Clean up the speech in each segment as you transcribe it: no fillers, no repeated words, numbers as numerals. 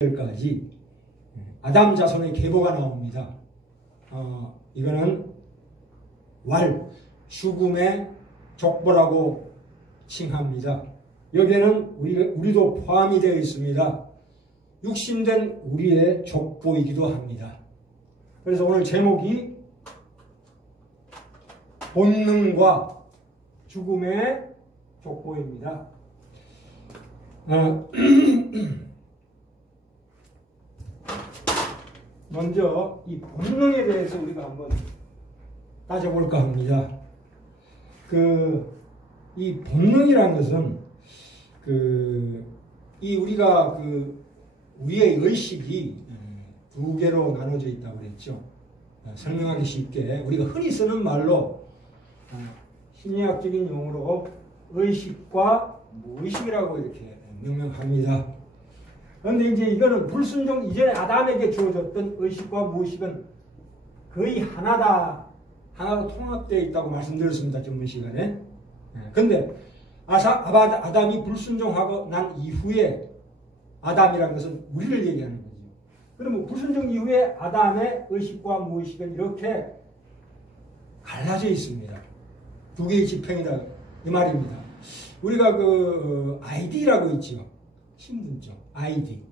까지 아담 자손의 계보가 나옵니다. 이거는 죽음의 족보라고 칭합니다. 여기에는 우리도 포함이 되어 있습니다. 육신된 우리의 족보이기도 합니다. 그래서 오늘 제목이 본능과 죽음의 족보입니다. 먼저 이 본능에 대해서 우리가 한번 따져볼까 합니다. 이 본능이라는 것은 우리가 우리의 의식이 두 개로 나눠져 있다고 그랬죠. 설명하기 쉽게 우리가 흔히 쓰는 말로 심리학적인 용어로 의식과 무의식이라고 이렇게 명명합니다. 그런데 이제 이거는 불순종 이전에 아담에게 주어졌던 의식과 무의식은 거의 하나로 통합되어 있다고 말씀드렸습니다. 전문 시간에. 그런데 아담이 불순종하고 난 이후에 아담이라는 것은 우리를 얘기하는 거죠. 그러면 불순종 이후에 아담의 의식과 무의식은 이렇게 갈라져 있습니다. 두 개의 지평이다 이 말입니다. 우리가 ID라고 있죠. 신분증, ID.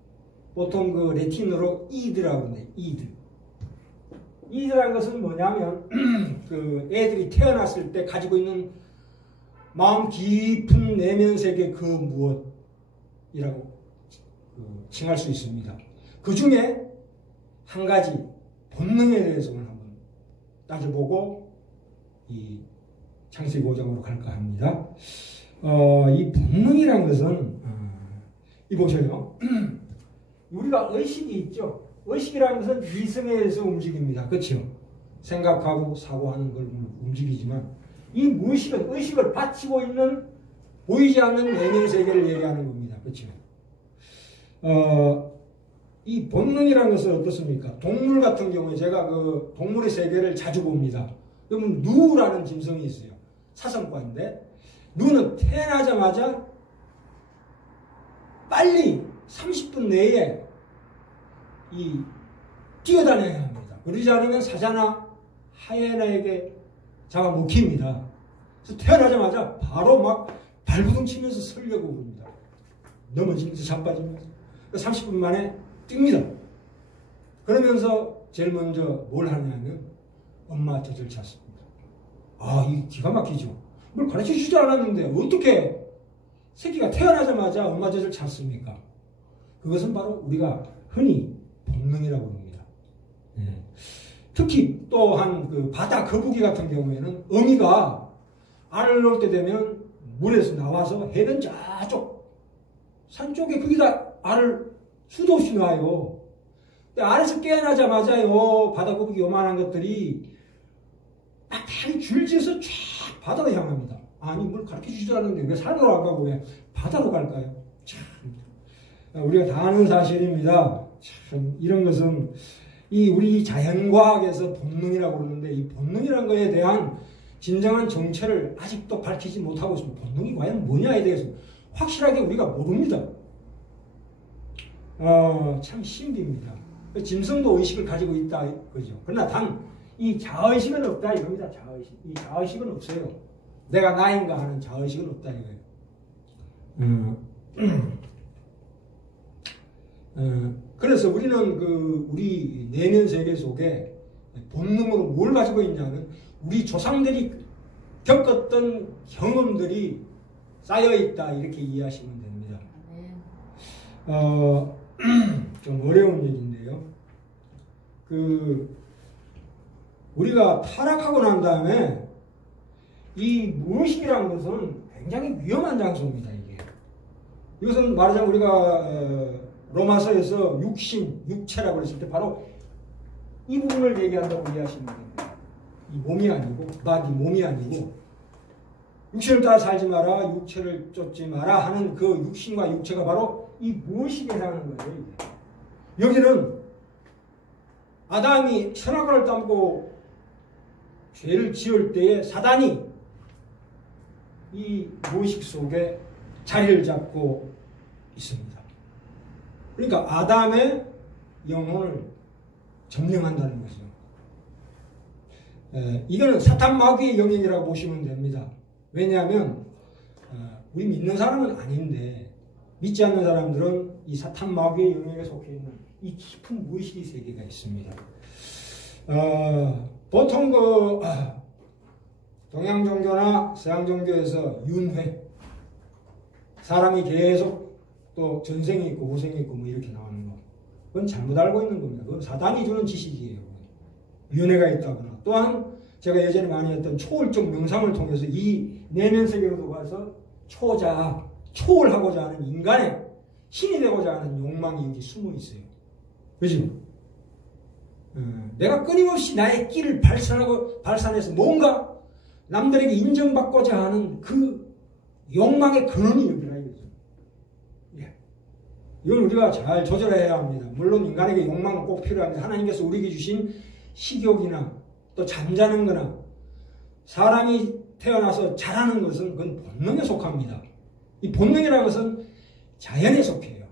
보통 레틴어로 ED라고 하는데, ED. ED라는 것은 뭐냐면, 애들이 태어났을 때 가지고 있는 마음 깊은 내면 세계 그 무엇이라고 칭할 수 있습니다. 그 중에 한 가지 본능에 대해서 오늘 한번 따져보고, 이 창세기 5장으로 갈까 합니다. 이 본능이라는 것은, 이 보세요. 우리가 의식이 있죠. 의식이라는 것은 이성에 의해서 움직입니다. 그렇죠? 생각하고 사고하는 걸 움직이지만 이 무의식은 의식을 받치고 있는 보이지 않는 내면 세계를 얘기하는 겁니다. 그렇죠? 이 본능이라는 것은 어떻습니까? 동물 같은 경우에 제가 동물의 세계를 자주 봅니다. 그러면 누라는 짐승이 있어요. 사슴과인데 누는 태어나자마자 빨리 30분 내에 뛰어다녀야 합니다. 그러지 않으면 사자나 하이에나에게 잡아먹힙니다. 그래서 태어나자마자 바로 막 발부둥 치면서 서려고 합니다. 넘어지면서 자빠지면서 30분 만에 뜁니다. 그러면서 제일 먼저 뭘 하냐면 엄마 젖을 찾습니다. 이 기가 막히죠. 뭘 가르쳐 주지도 않았는데 어떻게 새끼가 태어나자마자 엄마 젖을 찾습니까? 그것은 바로 우리가 흔히 본능이라고 합니다. 특히 또한 바다 거북이 같은 경우에는 어미가 알을 놓을 때 되면 물에서 나와서 해변 저쪽 산 쪽에 거기다 알을 수도 없이 놔요. 근데 알에서 깨어나자마자요 바다 거북이 요만한 것들이 막다리 줄지어서 쫙 바다로 향합니다. 아니 뭘 가르쳐주지도 않는데 왜 산으로 안 가고 왜 바다로 갈까요? 참 우리가 다 아는 사실입니다. 참 이런 것은 우리 자연과학에서 본능이라고 그러는데 이 본능이라는 것에 대한 진정한 정체를 아직도 밝히지 못하고 있습니다. 본능이 과연 뭐냐에 대해서 확실하게 우리가 모릅니다. 참 신비입니다. 짐승도 의식을 가지고 있다 그죠. 그러나 단 이 자의식은 없다 이겁니다. 자의식. 이 자의식은 없어요. 내가 나인가 하는 자의식은 없다 이거예요. 그래서 우리는 우리 내면 세계 속에 본능으로 뭘 가지고 있냐면 우리 조상들이 겪었던 경험들이 쌓여 있다 이렇게 이해하시면 됩니다. 좀 어려운 얘기인데요. 우리가 타락하고 난 다음에 이 무의식이라는 것은 굉장히 위험한 장소입니다. 이것은 말하자면 우리가 로마서에서 육체라고 했을 때 바로 이 부분을 얘기한다고 이해하시면 됩니다. 이 몸이 아니고 몸이 아니고 육체를 따라 살지 마라 육체를 쫓지 마라 하는 그 육신과 육체가 바로 이 무의식에 해당하는 거예요. 여기는 아담이 선악과를 따먹고 죄를 지을 때에 사단이 이 무의식 속에 자리를 잡고 있습니다. 그러니까 아담의 영혼을 점령한다는 거죠. 이거는 사탄 마귀의 영역이라고 보시면 됩니다. 왜냐하면 우리 믿는 사람은 아닌데 믿지 않는 사람들은 이 사탄 마귀의 영역에 속해 있는 이 깊은 무의식의 세계가 있습니다. 보통 동양 종교나 서양 종교에서 윤회, 사람이 계속 또 전생이 있고 후생이 있고 뭐 이렇게 나오는 거, 그건 잘못 알고 있는 겁니다. 그건 사단이 주는 지식이에요. 윤회가 있다거나, 또한 제가 예전에 많이 했던 초월적 명상을 통해서 이 내면 세계로 들어가서 초월하고자 하는 인간의 신이 되고자 하는 욕망이 여기 숨어 있어요. 그죠? 내가 끊임없이 나의 끼를 발산해서 뭔가 남들에게 인정받고자 하는 그 욕망의 근원이 여기라 이거죠. 예. 이걸 우리가 잘 조절해야 합니다. 물론 인간에게 욕망은 꼭 필요합니다. 하나님께서 우리에게 주신 식욕이나 또 잠자는 거나 사람이 태어나서 자라는 것은 그건 본능에 속합니다. 이 본능이라는 것은 자연에 속해요.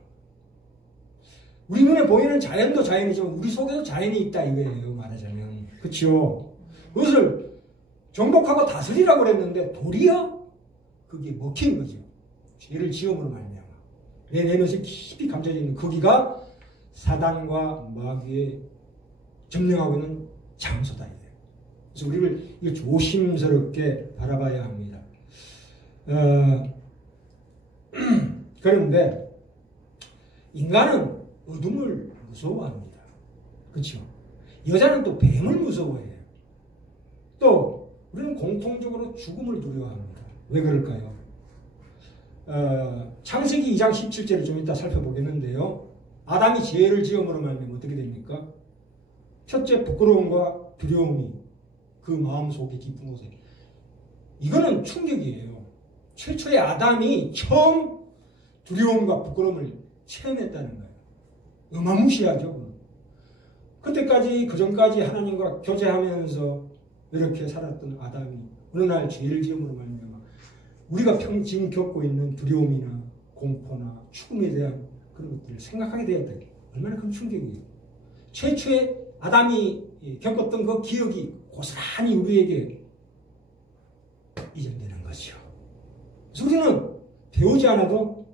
우리 눈에 보이는 자연도 자연이지만 우리 속에도 자연이 있다 이거예요. 말하자면. 그렇죠? 그것을 정복하고 다스리라고 그랬는데 도리어 그게 먹힌 거죠. 죄를 지음으로 말미암아. 내 내면에 깊이 감춰져 있는 거기가 사단과 마귀의 점령하고 있는 장소다. 그래서 우리를 이거 조심스럽게 바라봐야 합니다. 그런데 인간은 어둠을 무서워합니다. 그렇죠? 여자는 또 뱀을 무서워해요. 또 우리는 공통적으로 죽음을 두려워합니다. 왜 그럴까요? 창세기 2장 17절을 좀 이따 살펴보겠는데요. 아담이 죄를 지음으로 말하면 어떻게 됩니까? 첫째, 부끄러움과 두려움이 그 마음속에 깊은 곳에. 이거는 충격이에요. 최초의 아담이 처음 두려움과 부끄러움을 체험했다는 거예요. 어마무시하죠. 그때까지, 그전까지 하나님과 교제하면서 이렇게 살았던 아담이 어느 날 죄를 지음으로 말미암아 우리가 지금 겪고 있는 두려움이나 공포나 죽음에 대한 그런 것들을 생각하게 되었다. 얼마나 큰 충격이에요. 최초의 아담이 겪었던 그 기억이 고스란히 우리에게 이전되는 거죠. 그래서 우리는 배우지 않아도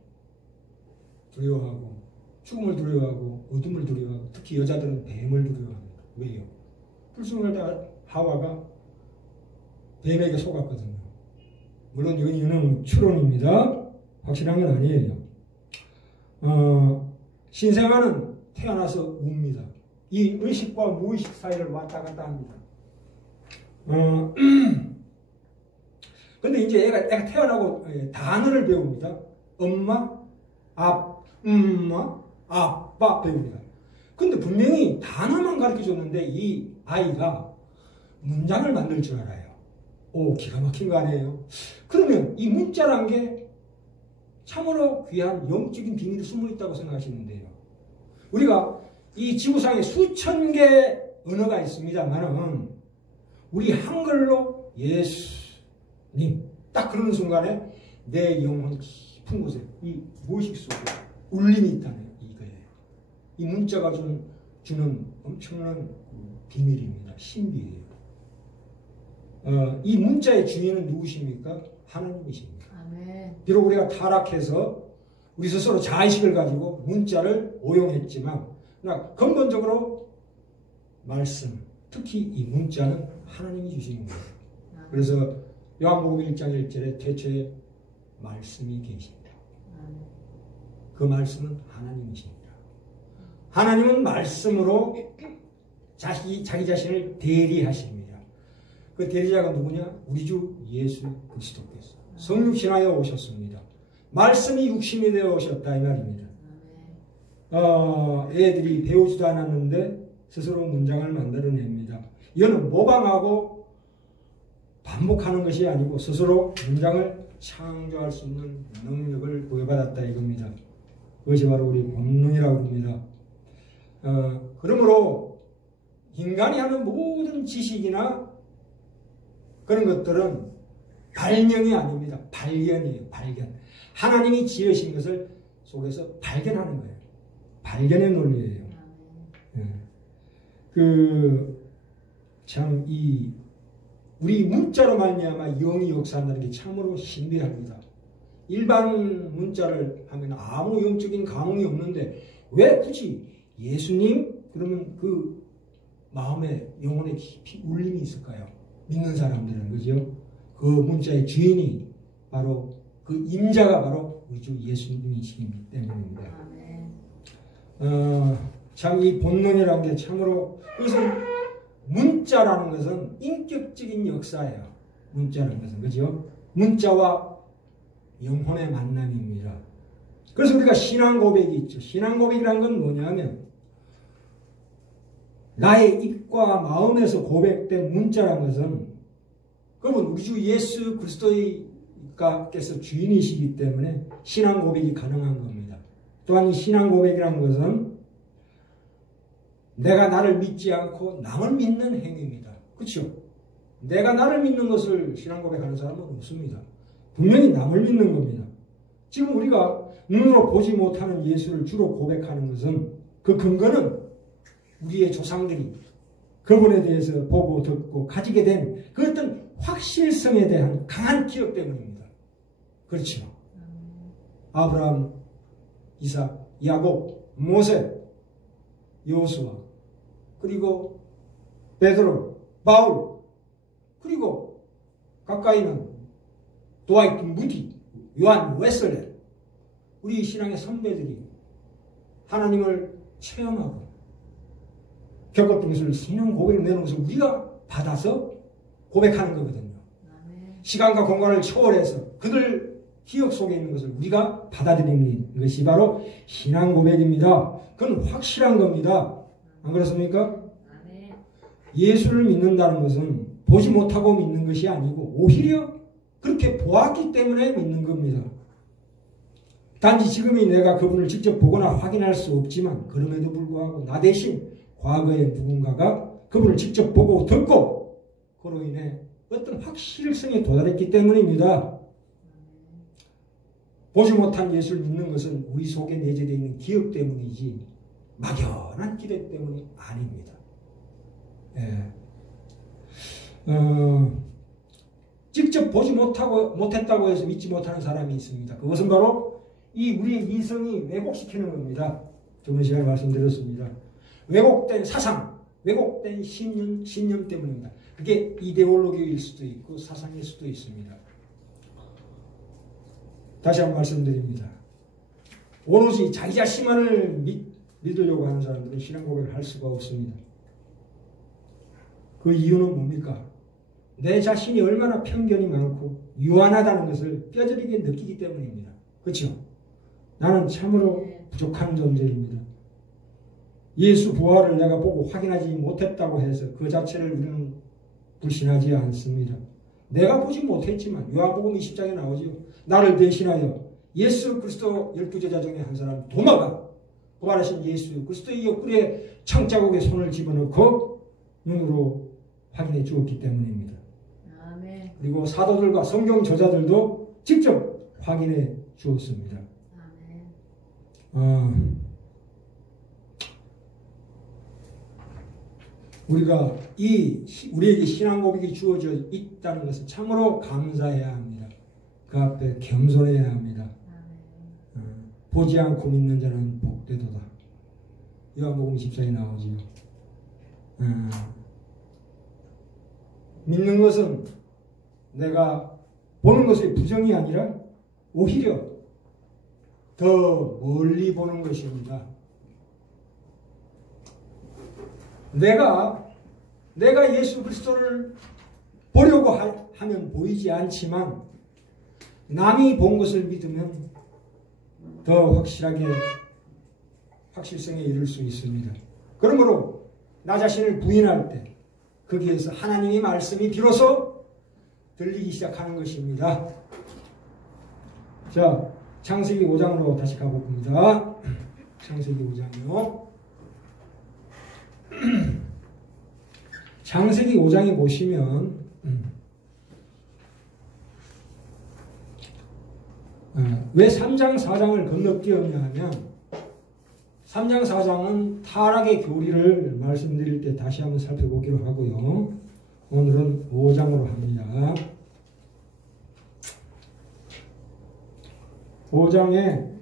두려워하고 죽음을 두려워하고 어둠을 두려워하고 특히 여자들은 뱀을 두려워합니다. 왜요? 불순을 다 하와가 뱀에게 속았거든요. 물론 이거는 추론입니다. 확실한 건 아니에요. 신생아는 태어나서 웁니다. 이 의식과 무의식 사이를 왔다 갔다 합니다. 근데 이제 애가 태어나고 단어를 배웁니다. 엄마, 엄마, 아빠 배웁니다. 근데 분명히 단어만 가르쳐 줬는데 이 아이가 문장을 만들 줄 알아요. 오, 기가 막힌 거 아니에요? 그러면 이 문자란 게 참으로 귀한 영적인 비밀이 숨어 있다고 생각하시는데요. 우리가 이 지구상에 수천 개의 언어가 있습니다만은 우리 한글로 예수님 딱 그러는 순간에 내 영혼 깊은 곳에 이 무의식 속에 울림이 있다는 이거예요. 이 문자가 주는 엄청난 비밀입니다. 신비예요. 이 문자의 주인은 누구십니까? 하나님이십니다. 아멘. 비록 우리가 타락해서 우리 스스로 자의식을 가지고 문자를 오용했지만 근본적으로 말씀, 특히 이 문자는 하나님이 주시는 거예요. 그래서 요한복음 1장 1절에 태초에 말씀이 계십니다. 그 말씀은 하나님이십니다. 하나님은 말씀으로 자기 자신을 대리하십니다. 그 대리자가 누구냐? 우리 주 예수 그리스도께서 성육신하여 오셨습니다. 말씀이 육신이 되어 오셨다 이 말입니다. 애들이 배우지도 않았는데 스스로 문장을 만들어냅니다. 이거는 모방하고 반복하는 것이 아니고 스스로 문장을 창조할 수 있는 능력을 부여받았다 이겁니다. 그것이 바로 우리 본능이라고 합니다. 그러므로 인간이 하는 모든 지식이나 그런 것들은 발명이 아닙니다. 발견이에요. 발견. 하나님이 지으신 것을 속에서 발견하는 거예요. 발견의 논리예요. 참 우리 문자로 말미암아 영이 역사한다는 게 참으로 신비합니다. 일반 문자를 하면 아무 영적인 감흥이 없는데 왜 굳이 예수님? 그러면 그 마음에 영혼에 깊이 울림이 있을까요? 믿는 사람들은 그죠? 그 문자의 주인이 바로 그 임자가 바로 우리 주 예수님이시기 때문입니다. 참 이 본능이라는 게 참으로 그것은 문자라는 것은 인격적인 역사예요. 문자라는 것은 그죠? 문자와 영혼의 만남입니다. 그래서 우리가 신앙 고백이 있죠. 신앙 고백이라는 건 뭐냐면 나의 입과 마음에서 고백된 문자라는 것은 그건 우리 주 예수 그리스도께서 주인이시기 때문에 신앙 고백이 가능한 겁니다. 또한 이 신앙 고백이라는 것은 내가 나를 믿지 않고 남을 믿는 행위입니다. 그렇죠? 내가 나를 믿는 것을 신앙 고백하는 사람은 없습니다. 분명히 남을 믿는 겁니다. 지금 우리가 눈으로 보지 못하는 예수를 주로 고백하는 것은 그 근거는 우리의 조상들이 그분에 대해서 보고 듣고 가지게 된 그 어떤 확실성에 대한 강한 기억 때문입니다. 그렇죠? 아브라함, 이삭, 야곱, 모세, 여호수아, 그리고 베드로, 바울, 그리고 가까이는 도와이트 무디, 요한 웨슬레, 우리 신앙의 선배들이 하나님을 체험하고 겪었던 것을 신앙 고백을 내놓으면서 우리가 받아서 고백하는 거거든요. 시간과 공간을 초월해서 그들 기억 속에 있는 것을 우리가 받아들이는 것이 바로 신앙 고백입니다. 그건 확실한 겁니다. 안 그렇습니까? 예수를 믿는다는 것은 보지 못하고 믿는 것이 아니고 오히려 그렇게 보았기 때문에 믿는 겁니다. 단지 지금이 내가 그분을 직접 보거나 확인할 수 없지만 그럼에도 불구하고 나 대신 과거에 누군가가 그분을 직접 보고 듣고 그로 인해 어떤 확실성에 도달했기 때문입니다. 보지 못한 예수를 믿는 것은 우리 속에 내재되어 있는 기억 때문이지 막연한 기대 때문이 아닙니다. 직접 보지 못했다고 해서 믿지 못하는 사람이 있습니다. 그것은 바로 우리의 이성이 왜곡시키는 겁니다. 저번 시간에 말씀드렸습니다. 왜곡된 사상, 왜곡된 신념 때문입니다. 그게 이데올로기일 수도 있고 사상일 수도 있습니다. 다시 한번 말씀드립니다. 오로지 자기 자신만을 믿으려고 하는 사람들은 신앙 고백을 할 수가 없습니다. 그 이유는 뭡니까? 내 자신이 얼마나 편견이 많고 유한하다는 것을 뼈저리게 느끼기 때문입니다. 그렇죠? 나는 참으로 부족한 존재입니다. 예수 부활을 내가 보고 확인하지 못했다고 해서 그 자체를 우리는 불신하지 않습니다. 내가 보지 못했지만 요한복음 20장에 나오죠. 나를 대신하여 예수 그리스도 12제자 중에 한 사람 도마가 부활하신 예수 그리스도의 옆구리에 창자국에 손을 집어넣고 눈으로 확인해 주었기 때문입니다. 아멘. 그리고 사도들과 성경 저자들도 직접 확인해 주었습니다. 아멘. 우리가 우리에게 신앙 고백이 주어져 있다는 것을 참으로 감사해야 합니다. 그 앞에 겸손해야 합니다. 보지 않고 믿는 자는 복되도다. 요한복음 14에 나오지요. 믿는 것은 내가 보는 것의 부정이 아니라 오히려 더 멀리 보는 것입니다. 내가 예수 그리스도를 보려고 하면 보이지 않지만 남이 본 것을 믿으면 더 확실성에 이를 수 있습니다. 그러므로 나 자신을 부인할 때 거기에서 하나님의 말씀이 비로소 들리기 시작하는 것입니다. 자, 창세기 5장으로 다시 가봅니다. 창세기 5장이요. 창세기 5장에 보시면 왜 3장 4장을 건너뛰었냐 하면 3장 4장은 타락의 교리를 말씀드릴 때 다시 한번 살펴보기로 하고요. 오늘은 5장으로 합니다. 5장에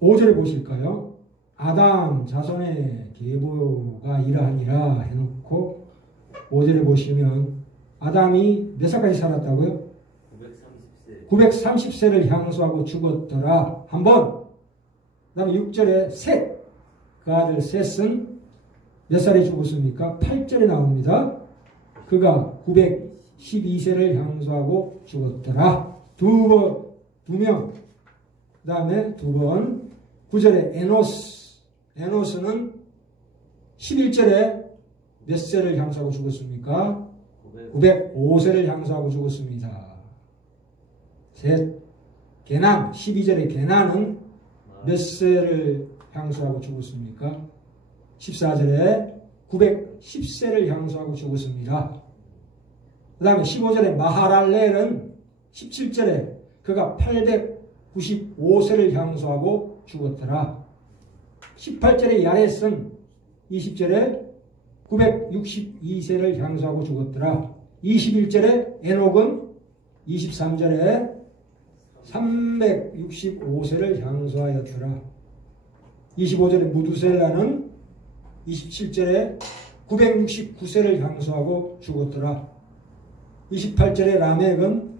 5절에 보실까요? 아담 자손의 계보가 이러하니라 해놓고 5절에 보시면 아담이 몇 살까지 살았다고요? 930세를 향수하고 죽었더라. 한번. 그 다음에 6절에 셋. 그 아들 셋은 몇 살에 죽었습니까? 8절에 나옵니다. 그가 912세를 향수하고 죽었더라. 두 명. 그 다음에 두 번. 9절에 에노스는 11절에 몇 세를 향수하고 죽었습니까? 905세를 향수하고 죽었습니다. 셋. 게난 12절에 게난은 몇 세를 향수하고 죽었습니까? 14절에 910세를 향수하고 죽었습니다. 그 다음에 15절에 마하랄렐은 17절에 그가 895세를 향수하고 죽었더라. 18절에 야렛은 20절에 962세를 향수하고 죽었더라. 21절에 에녹은 23절에 365세를 향수하였더라. 25절에 무두셀라는 27절에 969세를 향수하고 죽었더라. 28절에 라멕은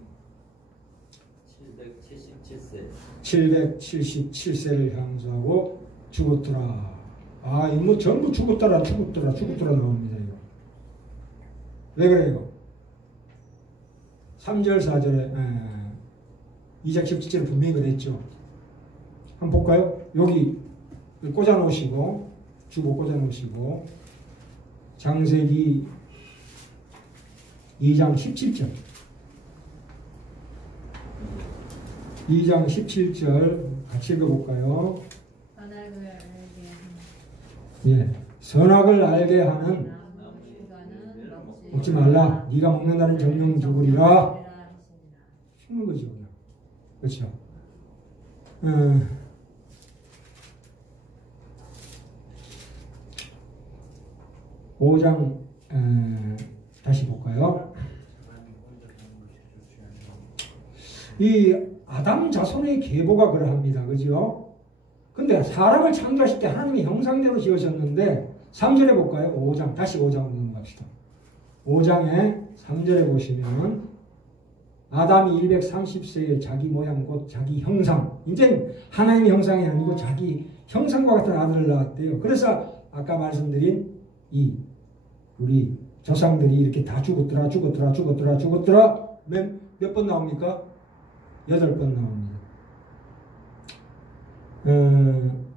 777세를 향수하고 죽었더라. 아, 이거 뭐 전부 죽었더라 나옵니다. 이거. 왜 그래요? 3절, 4절에 2장 17절에 분명히 그랬죠. 한번 볼까요? 여기 꽂아놓으시고 주보 꽂아놓으시고 장세기 2장 17절 2장 17절 같이 읽어볼까요? 선악을 알게 하는 먹지 말라. 네가 먹는다는 정령 죽으리라. 죽는 거죠. 그렇죠. 5장 다시 볼까요? 이 아담 자손의 계보가 그러합니다. 그죠? 근데 사람을 창조하실 때 하나님이 형상대로 지으셨는데 3절에 볼까요? 5장 다시 5장으로 넘어갑시다. 5장에 3절에 보시면 아담이 130세에 자기 모양 곧 자기 형상, 이제 하나님의 형상이 아니고 자기 형상과 같은 아들을 낳았대요. 그래서 아까 말씀드린 우리 조상들이 이렇게 다 죽었더라 몇 번 나옵니까? 8번 나옵니다.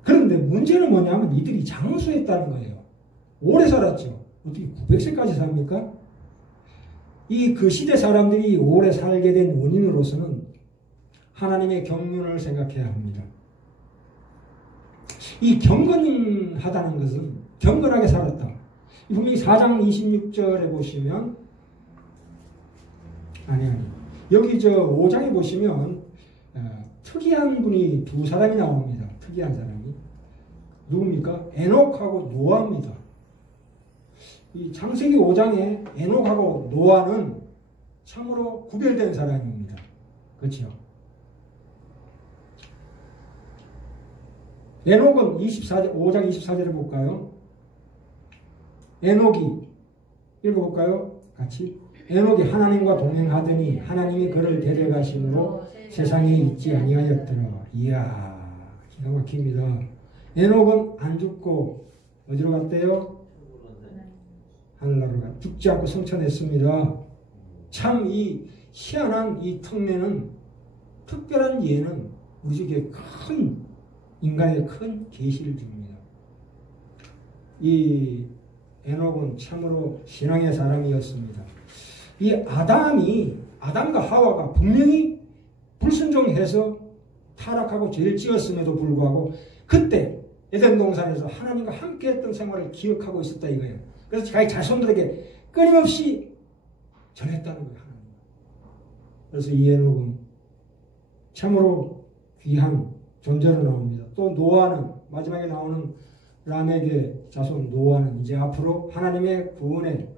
그런데 문제는 뭐냐면 이들이 장수했다는 거예요. 오래 살았죠. 어떻게 900세까지 삽니까? 그 시대 사람들이 오래 살게 된 원인으로서는 하나님의 경륜을 생각해야 합니다. 이 경건하다는 것은 경건하게 살았다. 분명히 4장 26절에 보시면 여기 5장에 보시면 특이한 분이 두 사람이 나옵니다. 특이한 사람이 누굽니까? 에녹하고 노아입니다. 이 창세기 5장에 에녹하고 노아는 참으로 구별된 사람입니다. 그렇죠? 에녹은 5장 24절을 볼까요? 에녹이 읽어볼까요? 같이. 에녹이 하나님과 동행하더니 하나님이 그를 데려가심으로 세상에 있지 아니하였더라. 이야, 기가 막힙니다. 에녹은 안 죽고 어디로 갔대요? 하늘나라로 가. 죽지 않고 성천했습니다. 참 이 희한한 이 특례는, 특별한 예는 우리 중에 큰 인간의 큰 계시를 줍니다. 이 에녹은 참으로 신앙의 사람이었습니다. 이 아담과 하와가 분명히 불순종해서 타락하고 죄를 지었음에도 불구하고 그때 에덴 동산에서 하나님과 함께 했던 생활을 기억하고 있었다 이거예요. 그래서 자기 자손들에게 끊임없이 전했다는 거예요. 하나님. 그래서 이 에녹은 참으로 귀한 존재로 나옵니다. 또 노아는 마지막에 나오는 라멕의 자손 노아는 이제 앞으로 하나님의 구원의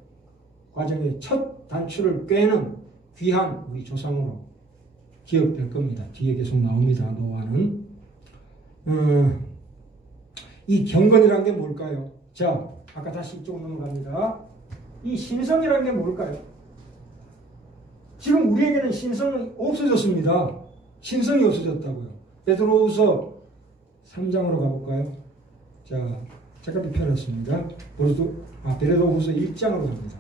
과정의 첫 단추를 꿰는 귀한 우리 조상으로 기억될 겁니다. 뒤에 계속 나옵니다. 노아는. 이 경건이라는 게 뭘까요? 자, 아까 다시 이쪽으로 넘어갑니다. 이 신성이라는 게 뭘까요? 지금 우리에게는 신성이 없어졌습니다. 신성이 없어졌다고요. 베드로후서 3장으로 가볼까요? 자, 잠깐 펴놨습니다. 베드로후서 1장으로 갑니다.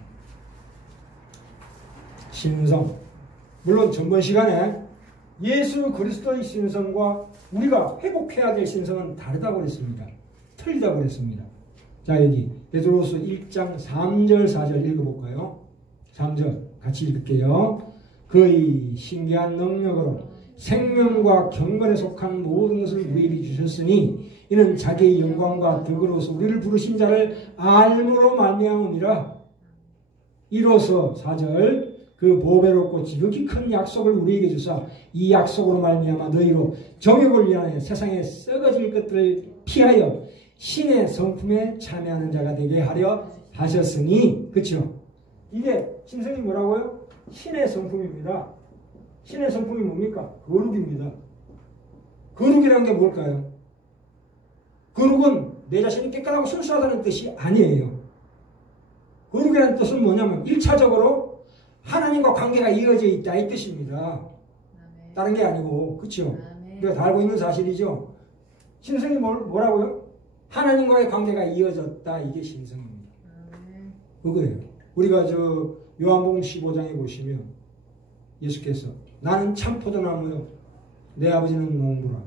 신성. 물론 전번 시간에 예수 그리스도의 신성과 우리가 회복해야 될 신성은 다르다고 그랬습니다. 틀리다고 그랬습니다. 자, 여기 베드로후서 1장 3절 4절 읽어볼까요? 3절 같이 읽을게요. 그의 신기한 능력으로 생명과 경건에 속한 모든 것을 우리에게 주셨으니 이는 자기의 영광과 덕으로서 우리를 부르신 자를 알므로 말미암음이라. 이로써 4절 그 보배롭고 지극히 큰 약속을 우리에게 주사 이 약속으로 말미암아 너희로 정욕을 위하여 세상에 썩어질 것들을 피하여 신의 성품에 참여하는 자가 되게 하려 하셨으니. 그렇죠? 이게 신성이 뭐라고요? 신의 성품입니다. 신의 성품이 뭡니까? 거룩입니다. 거룩이라는 게 뭘까요? 거룩은 내 자신이 깨끗하고 순수하다는 뜻이 아니에요. 거룩이라는 뜻은 뭐냐면 1차적으로 하나님과 관계가 이어져 있다 이 뜻입니다. 다른 게 아니고. 그렇죠? 우리가 다 알고 있는 사실이죠. 신성이 뭐라고요? 하나님과의 관계가 이어졌다. 이게 신성입니다. 그거예요. 우리가 요한복음 15장에 보시면 예수께서 나는 참포도나무요 내 아버지는 농부라.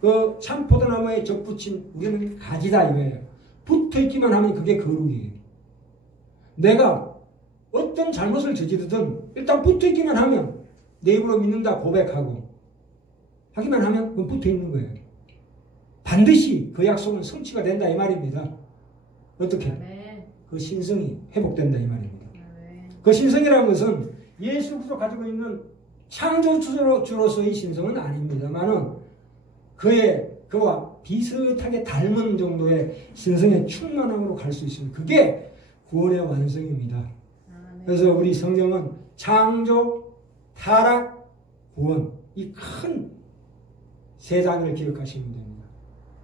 그 참포도나무에 접붙인 우리는 가지다 이거예요. 붙어있기만 하면 그게 거룩이에요. 내가 어떤 잘못을 저지르든 일단 붙어있기만 하면 내 입으로 믿는다 고백하고 하기만 하면 그건 붙어있는 거예요. 반드시 그 약속은 성취가 된다 이 말입니다. 어떻게? 그 신성이 회복된다 이 말입니다. 그 신성이라는 것은 예수 그리스도 가지고 있는 창조주로서의 신성은 아닙니다만은 그와 비슷하게 닮은 정도의 신성의 충만함으로 갈 수 있습니다. 그게 구원의 완성입니다. 그래서 우리 성경은 창조, 타락, 구원 이 큰 세 단을 기억하시면 됩니다.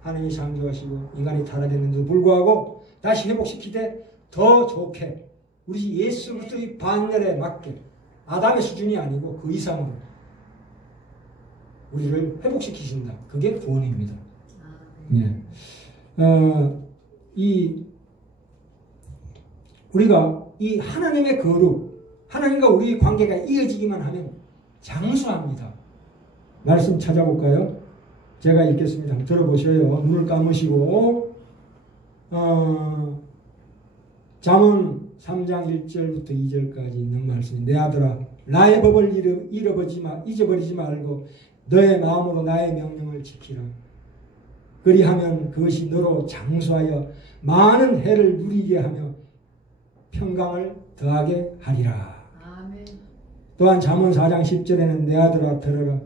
하나님이 창조하시고 인간이 타락했는데도 불구하고 다시 회복시키되 더 좋게 우리 예수 그리스도의 반열에 맞게 아담의 수준이 아니고 그 이상으로 우리를 회복시키신다. 그게 구원입니다. 예. 우리가 이 하나님의 거룩, 하나님과 우리의 관계가 이어지기만 하면 장수합니다. 말씀 찾아볼까요? 제가 읽겠습니다. 한번 들어보셔요. 눈을 감으시고 잠언 3장 1절부터 2절까지 있는 말씀이 내 아들아 나의 법을 잊어버리지 말고 너의 마음으로 나의 명령을 지키라. 그리하면 그것이 너로 장수하여 많은 해를 누리게 하며 평강을 더하게 하리라. 아멘. 또한 잠언 4장 10절에는 내 아들아 들어라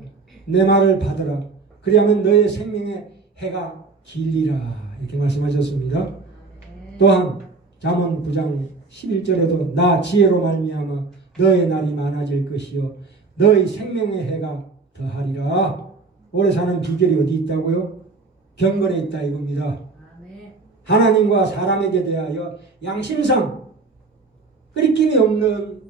내 말을 받으라 그리하면 너의 생명의 해가 길리라 이렇게 말씀하셨습니다. 아멘. 또한 잠언 9장 11절에도 나 지혜로 말미암아 너의 날이 많아질 것이요 너의 생명의 해가 더하리라. 오래 사는 비결이 어디 있다고요? 경건에 있다 이겁니다. 아멘. 하나님과 사람에게 대하여 양심상 끓임이 없는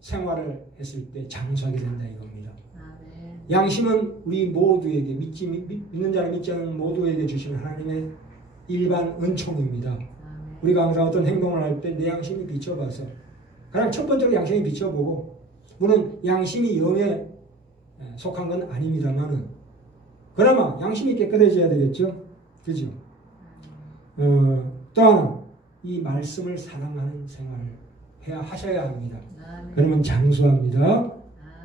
생활을 했을 때 장수하게 된다 이겁니다. 아멘. 양심은 우리 모두에게 믿는 자를 믿지 않는 모두에게 주신 하나님의 일반 은총입니다. 아멘. 우리가 항상 어떤 행동을 할 때 내 양심이 비춰봐서 가장 첫 번째로 양심이 비춰보고 물론 양심이 영에 속한 건 아닙니다만은 그나마 양심이 깨끗해져야 되겠죠. 그죠? 또한 이 말씀을 사랑하는 생활을 하셔야 합니다. 아멘. 그러면 장수합니다.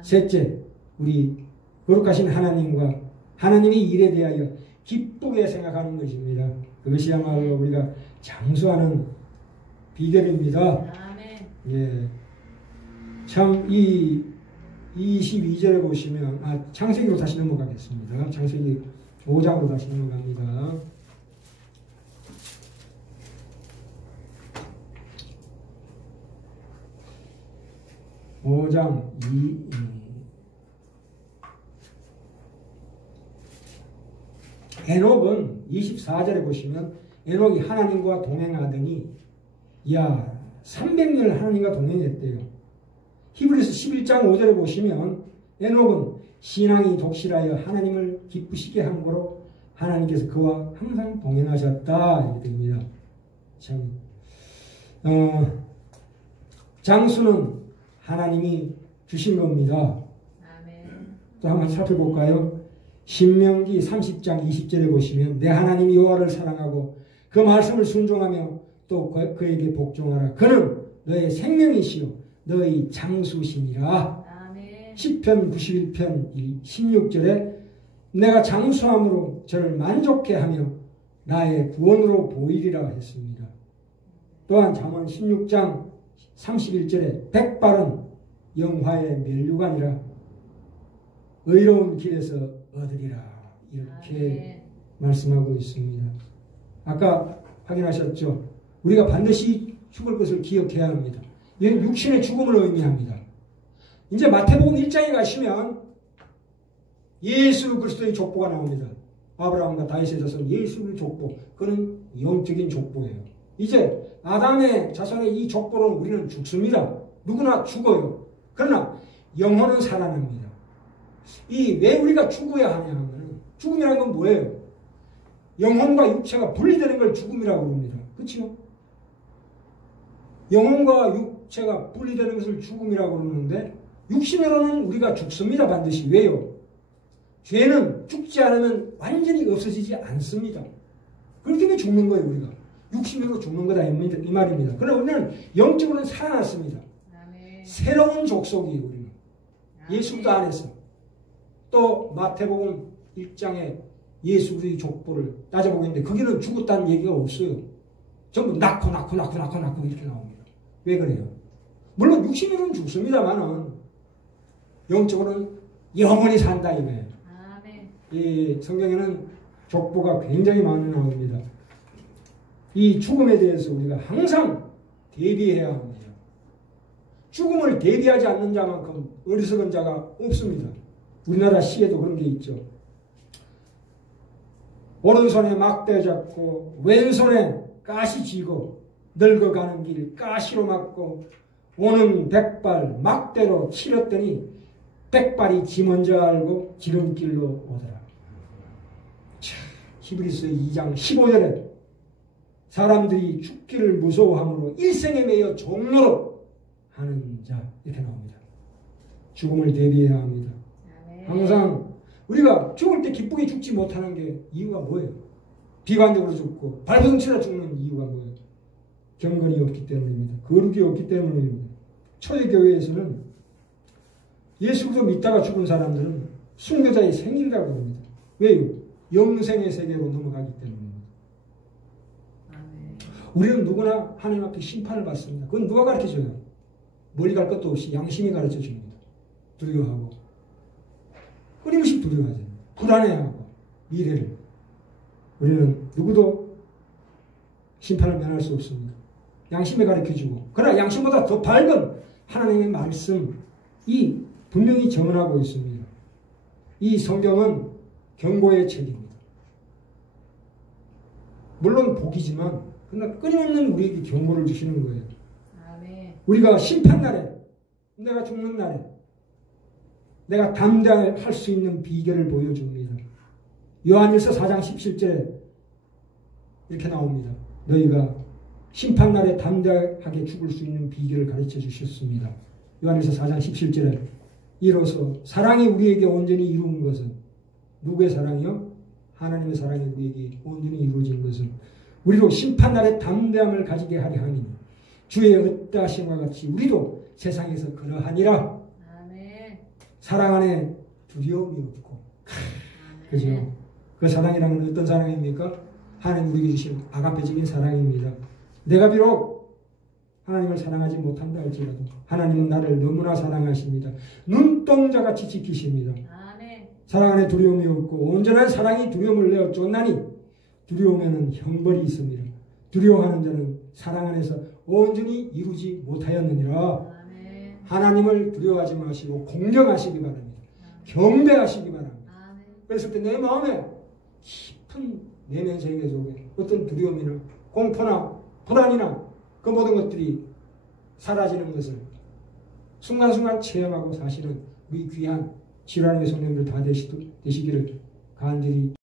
셋째, 우리 거룩하신 하나님과 하나님의 일에 대하여 기쁘게 생각하는 것입니다. 그것이야말로 우리가 장수하는 비결입니다. 아멘. 예. 참 이 22절에 보시면 창세기로 다시 넘어가겠습니다. 창세기 5장으로 다시 넘어갑니다. 에녹은 24절에 보시면 에녹이 하나님과 동행하더니 300년을 하나님과 동행했대요. 히브리서 11장 5절에 보시면 에녹은 신앙이 독실하여 하나님을 기쁘시게 함으로 하나님께서 그와 항상 동행하셨다 이렇게 됩니다. 참 장수는 하나님이 주신 겁니다. 아멘. 또 한번 살펴볼까요? 신명기 30장 20절에 보시면 내 하나님 여호와를 사랑하고 그 말씀을 순종하며 또 그에게 복종하라. 그는 너의 생명이시요 너의 장수시니라. 아멘. 시편 91편 16절에 내가 장수함으로 저를 만족해 하며 나의 구원으로 보이리라 했습니다. 또한 잠언 16장 31절에 백발은 영화의 면류관이라 의로운 길에서 얻으리라 이렇게 말씀하고 있습니다. 아까 확인하셨죠? 우리가 반드시 죽을 것을 기억해야 합니다. 이는 육신의 죽음을 의미합니다. 이제 마태복음 1장에 가시면 예수 그리스도의 족보가 나옵니다. 아브라함과 다윗의 자손 예수의 족보, 그는 영적인 족보예요. 이제 아담의 자손의 이 족보로 우리는 죽습니다. 누구나 죽어요. 그러나 영혼은 살아납니다. 왜 우리가 죽어야 하냐 하면 죽음이라는 건 뭐예요? 영혼과 육체가 분리되는 걸 죽음이라고 합니다. 그렇죠? 영혼과 육체가 분리되는 것을 죽음이라고 그러는데 육신으로는 우리가 죽습니다. 반드시. 왜요? 죄는 죽지 않으면 완전히 없어지지 않습니다. 그렇기 때문에 죽는 거예요. 우리가. 육신으로 죽는 거다 이 말입니다. 그러나 우리는 영적으로는 살아났습니다. 아멘. 새로운 족속이에요. 우리는. 예수도 안에서. 또 마태복음 1장에 예수 그리스도의 족보를 따져보겠는데 거기는 죽었다는 얘기가 없어요. 전부 낳고 이렇게 나옵니다. 왜 그래요? 물론 육신으로는 죽습니다만은 영적으로는 영원히 산다 이거예요. 아멘. 이 성경에는 족보가 굉장히 많이 나옵니다. 이 죽음에 대해서 우리가 항상 대비해야 합니다. 죽음을 대비하지 않는 자만큼 어리석은 자가 없습니다. 우리나라 시에도 그런 게 있죠. 오른손에 막대 잡고 왼손에 가시 쥐고 늙어가는 길 가시로 막고 오는 백발 막대로 치렀더니 백발이 지 먼저 알고 지름길로 오더라. 자, 히브리서 2장 15절에 사람들이 죽기를 무서워함으로 일생에 매여 종로로 하는 자 이렇게 나옵니다. 죽음을 대비해야 합니다. 항상 우리가 죽을 때 기쁘게 죽지 못하는 게 이유가 뭐예요? 비관적으로 죽고 발버둥치다 죽는 이유가 뭐예요? 경건이 없기 때문입니다. 거룩이 없기 때문입니다. 초대교회에서는 예수 그리스도 믿다가 죽은 사람들은 순교자의 생일이라고 합니다. 왜요? 영생의 세계로 넘어가기 때문입니다. 우리는 누구나 하나님 앞에 심판을 받습니다. 그건 누가 가르쳐줘요? 멀리 갈 것도 없이 양심이 가르쳐 줍니다. 두려워하고 끊임없이 두려워하죠. 불안해하고 미래를. 우리는 누구도 심판을 면할 수 없습니다. 양심에 가르쳐주고 그러나 양심보다 더 밝은 하나님의 말씀이 분명히 정언하고 있습니다. 이 성경은 경고의 책입니다. 물론 복이지만 그러나 끊임없는 우리에게 경고를 주시는 거예요. 아멘. 우리가 심판날에 내가 죽는 날에 내가 담대할 수 있는 비결을 보여줍니다. 요한일서 4장 17절에 이렇게 나옵니다. 너희가 심판날에 담대하게 죽을 수 있는 비결을 가르쳐 주셨습니다. 요한일서 4장 17절에 이로써 사랑이 우리에게 온전히 이루은 것은 누구의 사랑이요? 하나님의 사랑이 우리에게 온전히 이루어진 것은 우리도 심판날에 담대함을 가지게 하려 함이니 주의 어떠하심과 같이 우리도 세상에서 그러하니라. 아멘. 사랑 안에 두려움이 없고 그죠? 그 사랑이라는 어떤 사랑입니까? 하나님 우리에게 주신 아가페적인 사랑입니다. 내가 비록 하나님을 사랑하지 못한다 할지라도 하나님은 나를 너무나 사랑하십니다. 눈동자같이 지키십니다. 아멘. 사랑 안에 두려움이 없고 온전한 사랑이 두려움을 내어 쫓나니 두려움에는 형벌이 있습니다. 두려워하는 자는 사랑 안에서 온전히 이루지 못하였느니라. 아멘. 하나님을 두려워하지 마시고 공경하시기 바랍니다. 경배하시기 바랍니다. 아멘. 그랬을 때 내 마음에 깊은 내면 세계 속에 어떤 두려움이나 공포나 불안이나 그 모든 것들이 사라지는 것을 순간순간 체험하고 사실은 우리 귀한 지라님의 성령들 다 되시기를 간절히